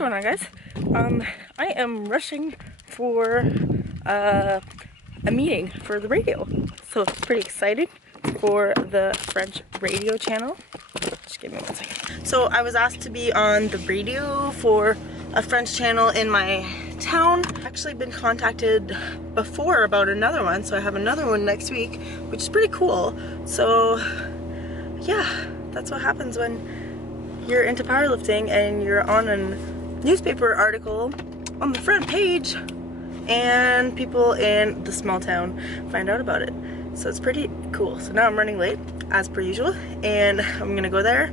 going on, guys? I am rushing for a meeting for the radio, so it's pretty exciting for the French radio channel. Just give me 1 second. So I was asked to be on the radio for a French channel in my town. I've actually been contacted before about another one, so I have another one next week, which is pretty cool. So yeah, that's what happens when you're into powerlifting and you're on a newspaper article on the front page and people in the small town find out about it. So it's pretty cool. So now I'm running late as per usual and I'm gonna go there.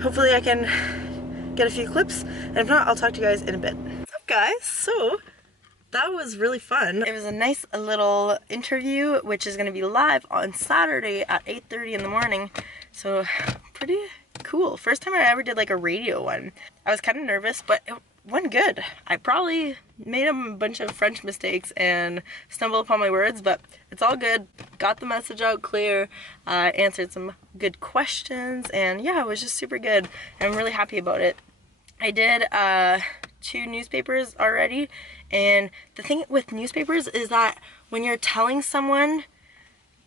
Hopefully I can get a few clips, and if not, I'll talk to you guys in a bit. What's up, guys? So that was really fun. It was a nice little interview, which is gonna be live on Saturday at 8:30 in the morning. So pretty cool. First time I ever did like a radio one. I was kind of nervous, but it went good. I probably made a bunch of French mistakes and stumbled upon my words, but it's all good. Got the message out clear, answered some good questions, and yeah, it was just super good. I'm really happy about it. I did 2 newspapers already, and the thing with newspapers is that when you're telling someone,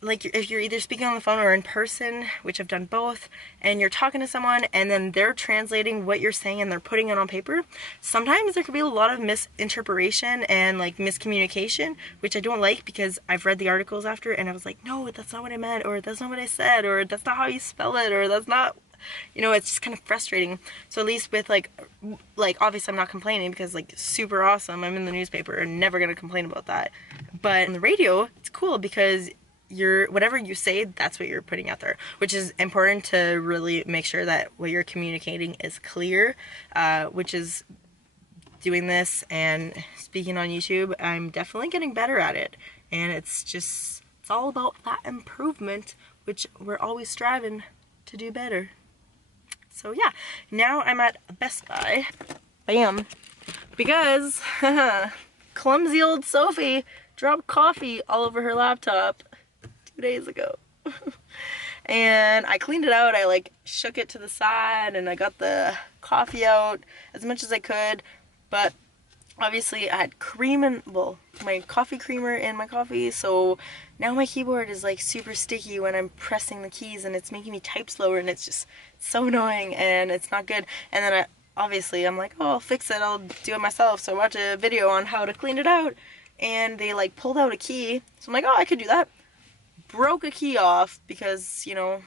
like if you're either speaking on the phone or in person, which I've done both, and you're talking to someone and then they're translating what you're saying and they're putting it on paper, sometimes there could be a lot of misinterpretation and like miscommunication, which I don't like, because I've read the articles after and I was like, no, that's not what I meant, or that's not what I said, or that's not how you spell it, or that's not, you know, it's just kind of frustrating. So at least with like obviously I'm not complaining, because like super awesome, I'm in the newspaper and never gonna complain about that. But on the radio, it's cool because whatever you say, that's what you're putting out there, which is important to really make sure that what you're communicating is clear, which is doing this and speaking on YouTube. I'm definitely getting better at it, and it's all about that improvement, which we're always striving to do better. So yeah, now I'm at Best Buy. Bam. Because clumsy old Sophie dropped coffee all over her laptop 2 days ago. And I cleaned it out. I like shook it to the side and I got the coffee out as much as I could, but obviously I had cream and, well, my coffee creamer in my coffee, so now my keyboard is like super sticky when I'm pressing the keys, and it's making me type slower, and it's just so annoying and it's not good. And then obviously I'm like, oh, I'll fix it, I'll do it myself. So I watched a video on how to clean it out, and they like pulled out a key, so I'm like, oh, I could do that. Broke a key off because, you know,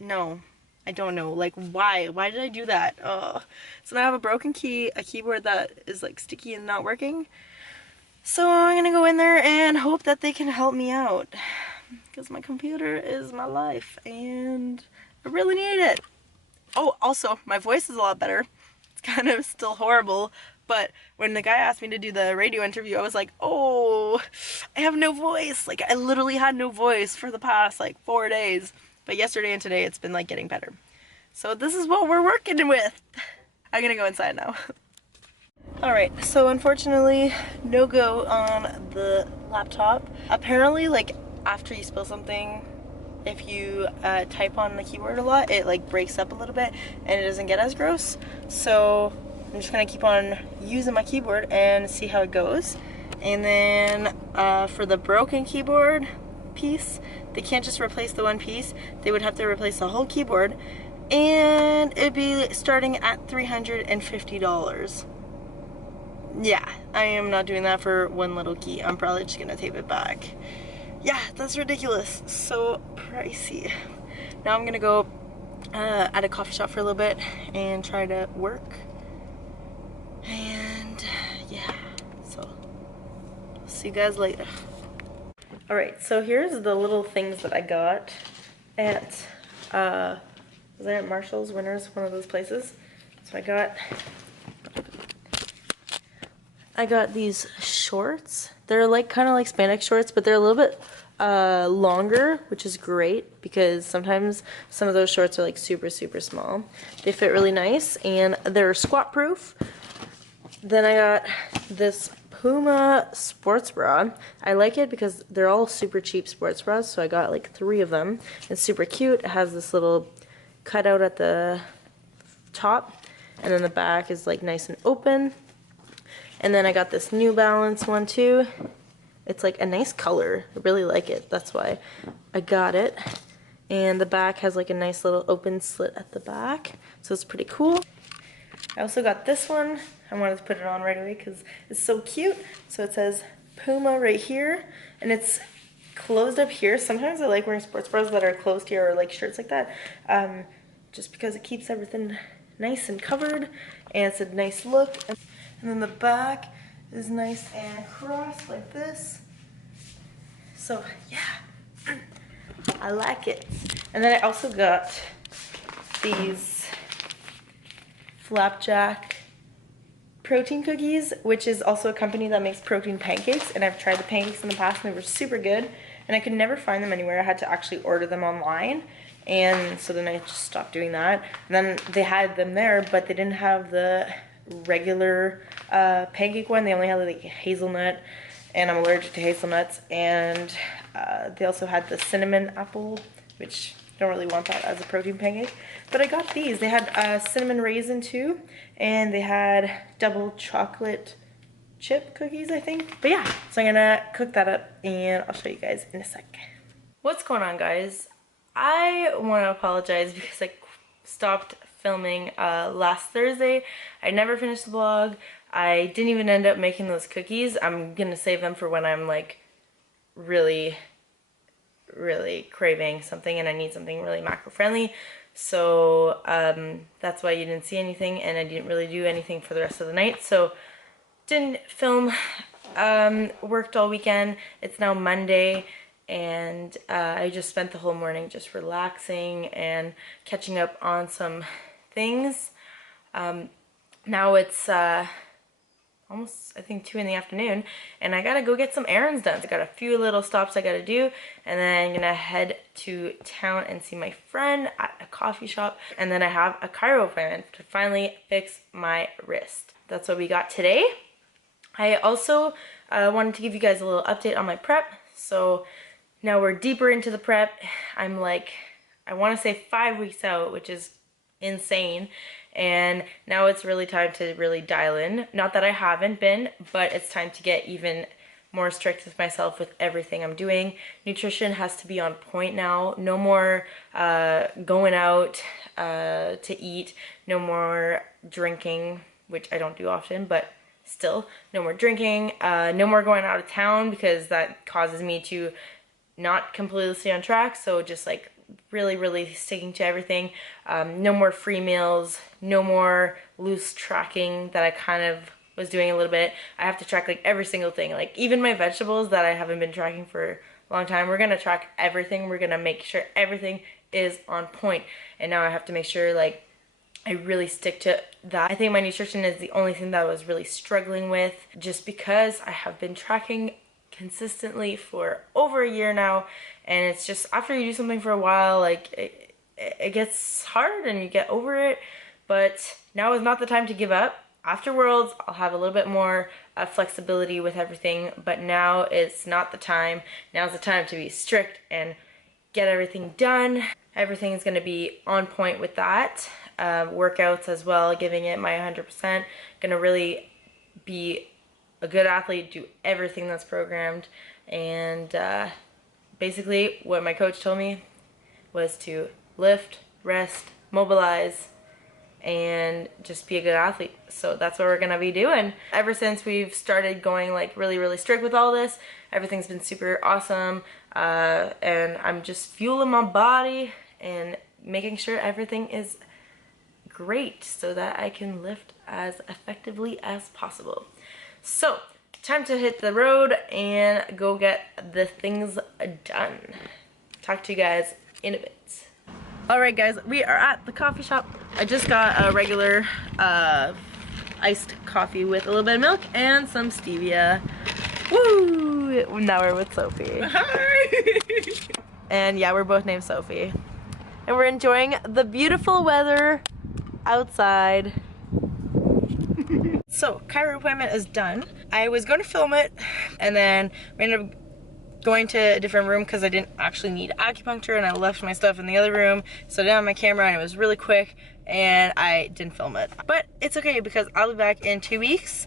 no, I don't know, like why did I do that? So now I have a broken key, a keyboard that is like sticky and not working. So I'm gonna go in there and hope that they can help me out, because my computer is my life and I really need it. Oh, also my voice is a lot better. It's kind of still horrible, but when the guy asked me to do the radio interview, I was like, oh, I have no voice. Like, I literally had no voice for the past, like, 4 days. But yesterday and today, it's been, like, getting better. So this is what we're working with. I'm gonna go inside now. Alright, so unfortunately, no go on the laptop. Apparently, like, after you spill something, if you type on the keyboard a lot, it, like, breaks up a little bit, and it doesn't get as gross. So I'm just gonna keep on using my keyboard and see how it goes. And then for the broken keyboard piece, they can't just replace the one piece. They would have to replace the whole keyboard, and it'd be starting at $350. Yeah, I am not doing that for one little key. I'm probably just gonna tape it back. Yeah, that's ridiculous. So pricey. Now I'm gonna go at a coffee shop for a little bit and try to work. And yeah, so see you guys later. Alright, so here's the little things that I got at was I at Marshall's, Winners, one of those places. So I got these shorts. They're like kind of like spandex shorts, but they're a little bit longer, which is great, because sometimes some of those shorts are like super small. They fit really nice and they're squat proof. Then I got this Puma sports bra. I like it because they're all super cheap sports bras, so I got like 3 of them. It's super cute. It has this little cutout at the top, and then the back is like nice and open. And then I got this New Balance one too. It's like a nice color. I really like it. That's why I got it. And the back has like a nice little open slit at the back. So it's pretty cool. I also got this one. I wanted to put it on right away because it's so cute. So it says Puma right here. And it's closed up here. Sometimes I like wearing sports bras that are closed here or like shirts like that. Just because it keeps everything nice and covered. And it's a nice look. And then the back is nice and crossed like this. So yeah, I like it. And then I also got these Flapjack protein cookies, which is also a company that makes protein pancakes. And I've tried the pancakes in the past and they were super good. And I could never find them anywhere. I had to actually order them online. And so then I just stopped doing that. And then they had them there, but they didn't have the regular pancake one. They only had like hazelnut, and I'm allergic to hazelnuts. And they also had the cinnamon apple, which I don't really want that as a protein pancake. But I got these. They had cinnamon raisin too, and they had double chocolate chip cookies, I think. But yeah, so I'm gonna cook that up and I'll show you guys in a sec. What's going on, guys? I want to apologize because I stopped filming last Thursday. I never finished the vlog. I didn't even end up making those cookies. I'm gonna save them for when I'm like really craving something and I need something really macro friendly. So that's why you didn't see anything, and I didn't really do anything for the rest of the night. So didn't film. Worked all weekend. It's now Monday. And I just spent the whole morning just relaxing and catching up on some things. Now it's almost, I think, 2 in the afternoon, and I gotta go get some errands done. I got a few little stops I gotta do, and then I'm gonna head to town and see my friend at a coffee shop, and then I have a chiro appointment to finally fix my wrist. That's what we got today. I also wanted to give you guys a little update on my prep. So now we're deeper into the prep. I'm like, I want to say 5 weeks out, which is insane. And now it's really time to really dial in. Not that I haven't been, but it's time to get even more strict with myself with everything I'm doing. Nutrition has to be on point now. No more going out to eat. No more drinking, which I don't do often, but still, no more drinking. No more going out of town because that causes me to not completely stay on track. So just like really sticking to everything. No more free meals, no more loose tracking that I kind of was doing a little bit. I have to track like every single thing, like even my vegetables that I haven't been tracking for a long time. We're gonna track everything. We're gonna make sure everything is on point. And now I have to make sure like I really stick to that. I think my nutrition is the only thing that I was really struggling with, just because I have been tracking consistently for over a year now, and it's just after you do something for a while, like it gets hard and you get over it. But now is not the time to give up. After Worlds, I'll have a little bit more flexibility with everything, but now it's not the time. Now's the time to be strict and get everything done. Everything is going to be on point with that. Workouts as well, giving it my 100%. Gonna really be a good athlete, do everything that's programmed, and basically what my coach told me was to lift, rest, mobilize, and just be a good athlete. So that's what we're gonna be doing. Ever since we've started going like really strict with all this, everything's been super awesome, and I'm just fueling my body and making sure everything is great so that I can lift as effectively as possible. So, time to hit the road and go get the things done. Talk to you guys in a bit. Alright guys, we are at the coffee shop. I just got a regular iced coffee with a little bit of milk and some stevia. Woo! Now we're with Sophie. Hi! And yeah, we're both named Sophie. And we're enjoying the beautiful weather outside. So, chiro appointment is done. I was going to film it, and then we ended up going to a different room because I didn't actually need acupuncture, and I left my stuff in the other room, so I didn't have my camera, and it was really quick. and I didn't film it. But it's okay because I'll be back in 2 weeks.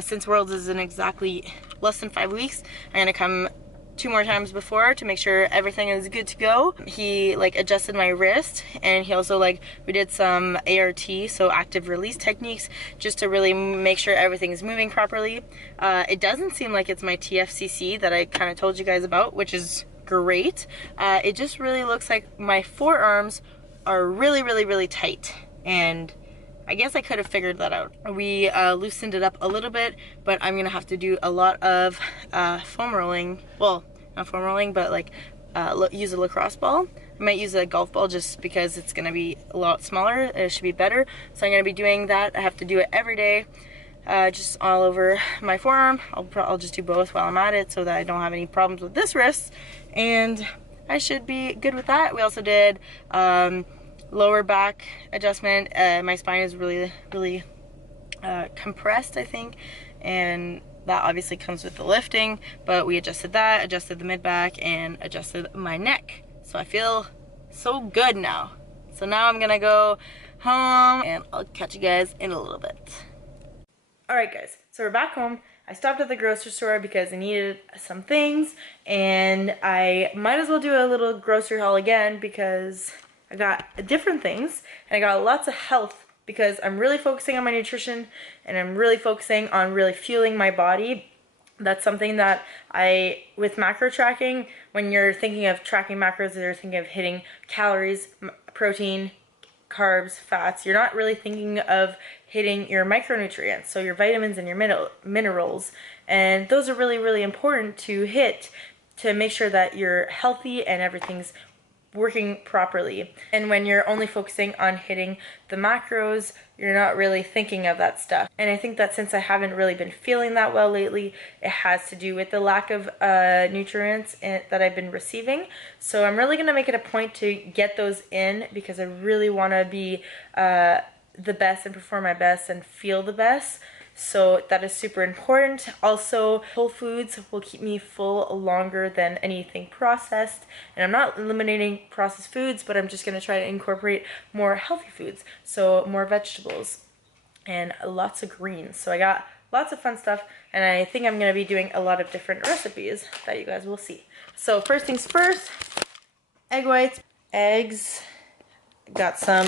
Since Worlds is in exactly less than 5 weeks, I'm gonna come 2 more times before to make sure everything is good to go. He like adjusted my wrist, and he also like, we did some ART, so active release techniques, just to really make sure everything is moving properly. It doesn't seem like it's my TFCC that I kind of told you guys about, which is great. It just really looks like my forearms are really tight, and I guess I could have figured that out. We loosened it up a little bit, but I'm gonna have to do a lot of foam rolling. Well, not foam rolling, but like use a lacrosse ball. I might use a golf ball just because it's gonna be a lot smaller. It should be better. So I'm gonna be doing that. I have to do it every day, just all over my forearm. I'll just do both while I'm at it so that I don't have any problems with this wrist. And I should be good with that. We also did lower back adjustment. My spine is really compressed, I think, and that obviously comes with the lifting, but we adjusted that, adjusted the mid back, and adjusted my neck. So I feel so good now. So now I'm gonna go home, and I'll catch you guys in a little bit. Alright guys, so we're back home. I stopped at the grocery store because I needed some things, and I might as well do a little grocery haul again because I got different things, and I got lots of health because I'm really focusing on my nutrition, and I'm really focusing on really fueling my body. That's something that with macro tracking, when you're thinking of tracking macros, you're thinking of hitting calories, protein, carbs, fats. You're not really thinking of hitting your micronutrients, so your vitamins and your minerals. And those are really important to hit to make sure that you're healthy and everything's working properly. And when you're only focusing on hitting the macros, you're not really thinking of that stuff. And I think that since I haven't really been feeling that well lately, it has to do with the lack of nutrients that I've been receiving. So I'm really gonna make it a point to get those in because I really wanna be the best and perform my best and feel the best. So that is super important. Also, whole foods will keep me full longer than anything processed. And I'm not eliminating processed foods, but I'm just gonna try to incorporate more healthy foods. So more vegetables and lots of greens. So I got lots of fun stuff, and I think I'm gonna be doing a lot of different recipes that you guys will see. So first things first, egg whites, eggs. Got some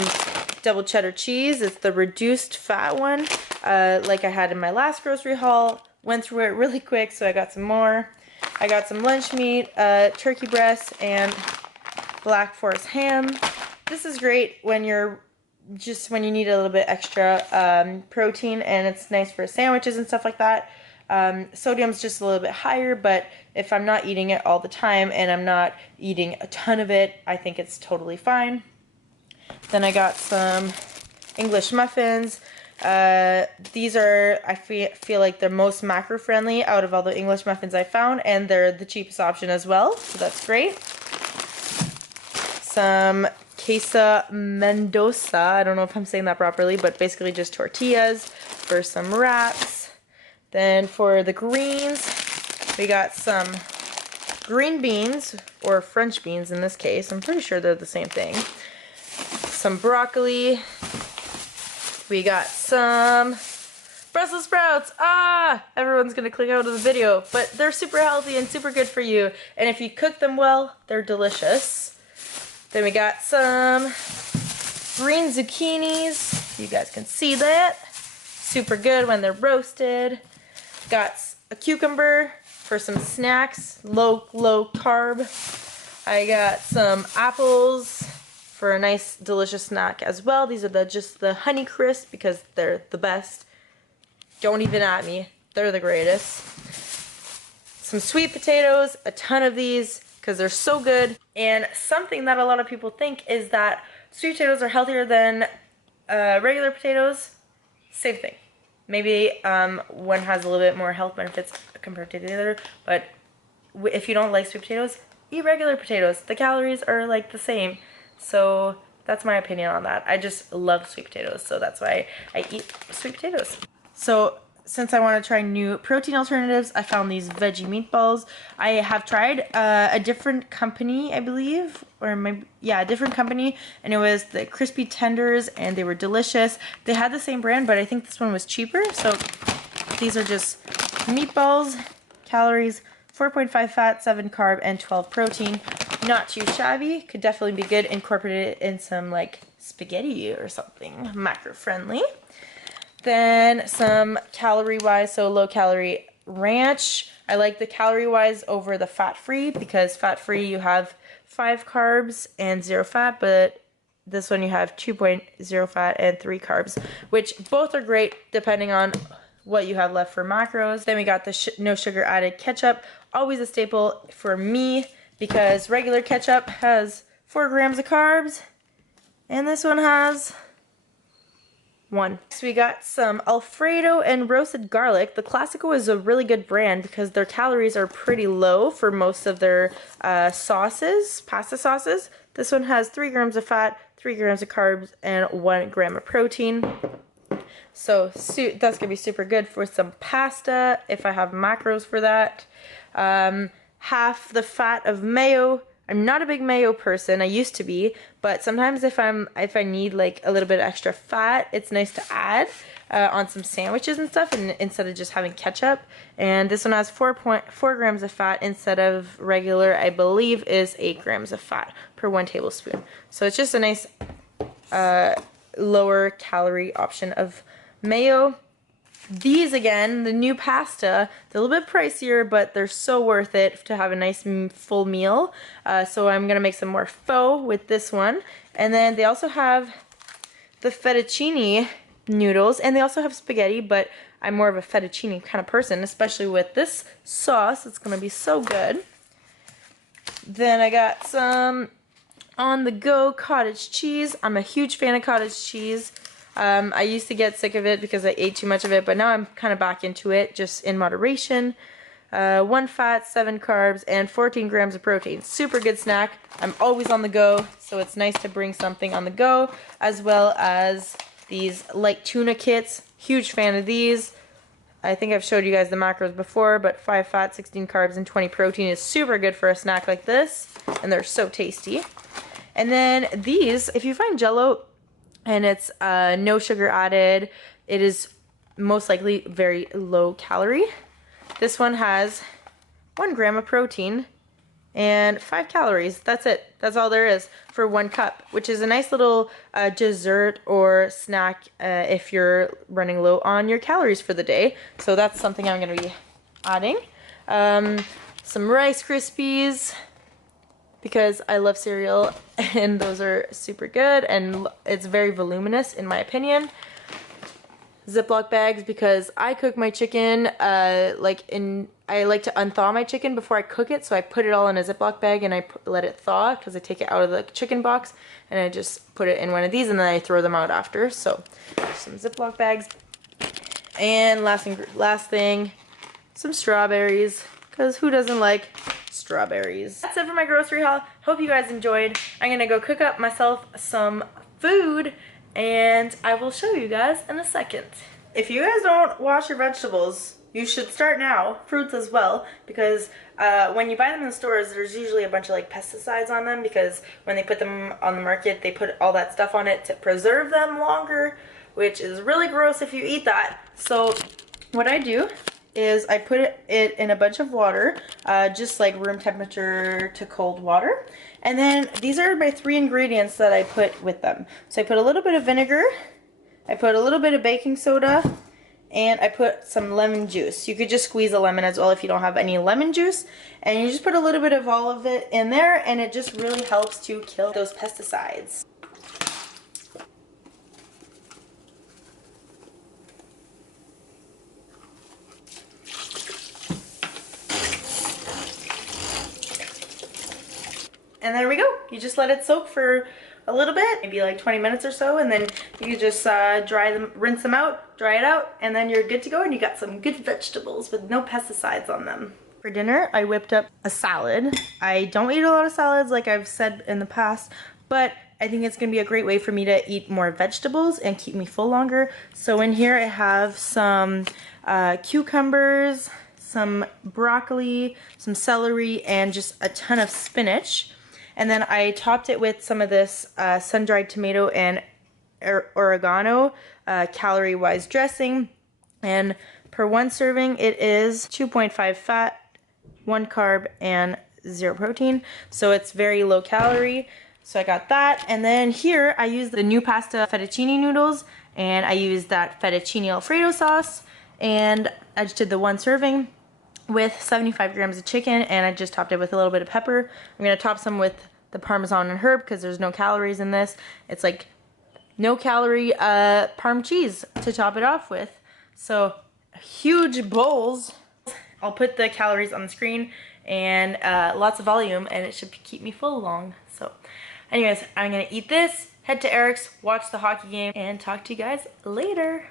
double cheddar cheese. It's the reduced fat one, like I had in my last grocery haul. Went through it really quick, so I got some more. I got some lunch meat, turkey breast, and Black Forest ham. This is great when you need a little bit extra protein, and it's nice for sandwiches and stuff like that. Sodium's just a little bit higher, but if I'm not eating it all the time and I'm not eating a ton of it, I think it's totally fine. Then I got some English muffins. These are, I feel like they're most macro friendly out of all the English muffins I found, and they're the cheapest option as well, so that's great. Some queso Mendoza, I don't know if I'm saying that properly, but basically just tortillas for some wraps. Then for the greens, we got some green beans, or French beans in this case. I'm pretty sure they're the same thing. Some broccoli. We got some Brussels sprouts. Everyone's gonna click out of the video, but they're super healthy and super good for you. And if you cook them well, they're delicious. Then we got some green zucchinis. You guys can see that. Super good when they're roasted. Got a cucumber for some snacks, low carb. I got some apples for a nice delicious snack as well. These are just the Honey Crisp because they're the best. Don't even at me, they're the greatest. Some sweet potatoes, a ton of these because they're so good. And something that a lot of people think is that sweet potatoes are healthier than regular potatoes. Same thing. Maybe one has a little bit more health benefits compared to the other, but if you don't like sweet potatoes, eat regular potatoes. The calories are like the same. So that's my opinion on that. I just love sweet potatoes, so that's why I eat sweet potatoes. So since I want to try new protein alternatives, I found these veggie meatballs. I have tried a different company, I believe, or maybe, yeah, a different company, and it was the crispy tenders, and they were delicious. They had the same brand, but I think this one was cheaper. So these are just meatballs, calories, 4.5 fat, 7 carb, and 12 protein. Not too shabby. Could definitely be good. Incorporate it in some like spaghetti or something. Macro friendly. Then some calorie-wise, so low-calorie ranch. I like the calorie-wise over the fat-free because fat-free you have 5 carbs and 0 fat, but this one you have 2.0 fat and 3 carbs, which both are great depending on what you have left for macros. Then we got the no sugar added ketchup, always a staple for me because regular ketchup has 4 grams of carbs, and this one has 1. So we got some Alfredo and roasted garlic. The Classico is a really good brand because their calories are pretty low for most of their sauces, pasta sauces. This one has 3 grams of fat, 3 grams of carbs, and 1 gram of protein. So that's going to be super good for some pasta if I have macros for that. Half the fat of mayo. I'm not a big mayo person. I used to be, but sometimes if I need like a little bit extra fat, it's nice to add on some sandwiches and stuff, and instead of just having ketchup. And this one has 4.4 grams of fat instead of regular, I believe, is 8 grams of fat per 1 tablespoon. So it's just a nice lower calorie option of mayo. These again, the new pasta, they're a little bit pricier, but they're so worth it to have a nice full meal. So I'm going to make some more pho with this one. And then they also have the fettuccine noodles, and they also have spaghetti, but I'm more of a fettuccine kind of person, especially with this sauce. It's going to be so good. Then I got some on-the-go cottage cheese. I'm a huge fan of cottage cheese. I used to get sick of it because I ate too much of it, but now I'm kind of back into it, just in moderation. 1 fat, 7 carbs, and 14 grams of protein. Super good snack. I'm always on the go, so it's nice to bring something on the go, as well as these light tuna kits. Huge fan of these. I think I've showed you guys the macros before, but 5 fat, 16 carbs, and 20 protein is super good for a snack like this, and they're so tasty. And then these, if you find Jell-O, and it's no sugar added, it is most likely very low calorie. This one has 1 gram of protein and 5 calories. That's it. That's all there is for 1 cup, which is a nice little dessert or snack if you're running low on your calories for the day. So that's something I'm going to be adding. Some Rice Krispies, because I love cereal and those are super good and it's very voluminous in my opinion. Ziploc bags, because I cook my chicken I like to unthaw my chicken before I cook it, so I put it all in a Ziploc bag and I let it thaw because I take it out of the chicken box and I just put it in one of these and then I throw them out after. So some Ziploc bags. And last thing, some strawberries, because who doesn't like strawberries? That's it for my grocery haul. Hope you guys enjoyed. I'm gonna go cook up myself some food and I will show you guys in a second. If you guys don't wash your vegetables, you should start now. Fruits as well, because when you buy them in the stores, there's usually a bunch of like pesticides on them, because when they put them on the market, they put all that stuff on it to preserve them longer, which is really gross if you eat that. So what I do is I put it in a bunch of water, just like room temperature to cold water. And then these are my 3 ingredients that I put with them. So I put a little bit of vinegar, I put a little bit of baking soda, and I put some lemon juice. You could just squeeze a lemon as well if you don't have any lemon juice. And you just put a little bit of all of it in there, and it just really helps to kill those pesticides. And there we go. You just let it soak for a little bit, maybe like 20 minutes or so, and then you just dry them, rinse them out, dry it out, and then you're good to go and you got some good vegetables with no pesticides on them. For dinner, I whipped up a salad. I don't eat a lot of salads like I've said in the past, but I think it's gonna be a great way for me to eat more vegetables and keep me full longer. So in here I have some cucumbers, some broccoli, some celery, and just a ton of spinach. And then I topped it with some of this sun-dried tomato and oregano calorie-wise dressing. And per one serving, it is 2.5 fat, 1 carb, and 0 protein. So it's very low calorie. So I got that. And then here I used the new pasta fettuccine noodles, and I used that fettuccine Alfredo sauce. And I just did the one serving with 75 grams of chicken, and I just topped it with a little bit of pepper. I'm gonna top some with the Parmesan and herb because there's no calories in this. It's like no calorie Parm cheese to top it off with. So huge bowls. I'll put the calories on the screen, and lots of volume, and it should keep me full long. So anyways, I'm gonna eat this, head to Eric's, watch the hockey game, and talk to you guys later.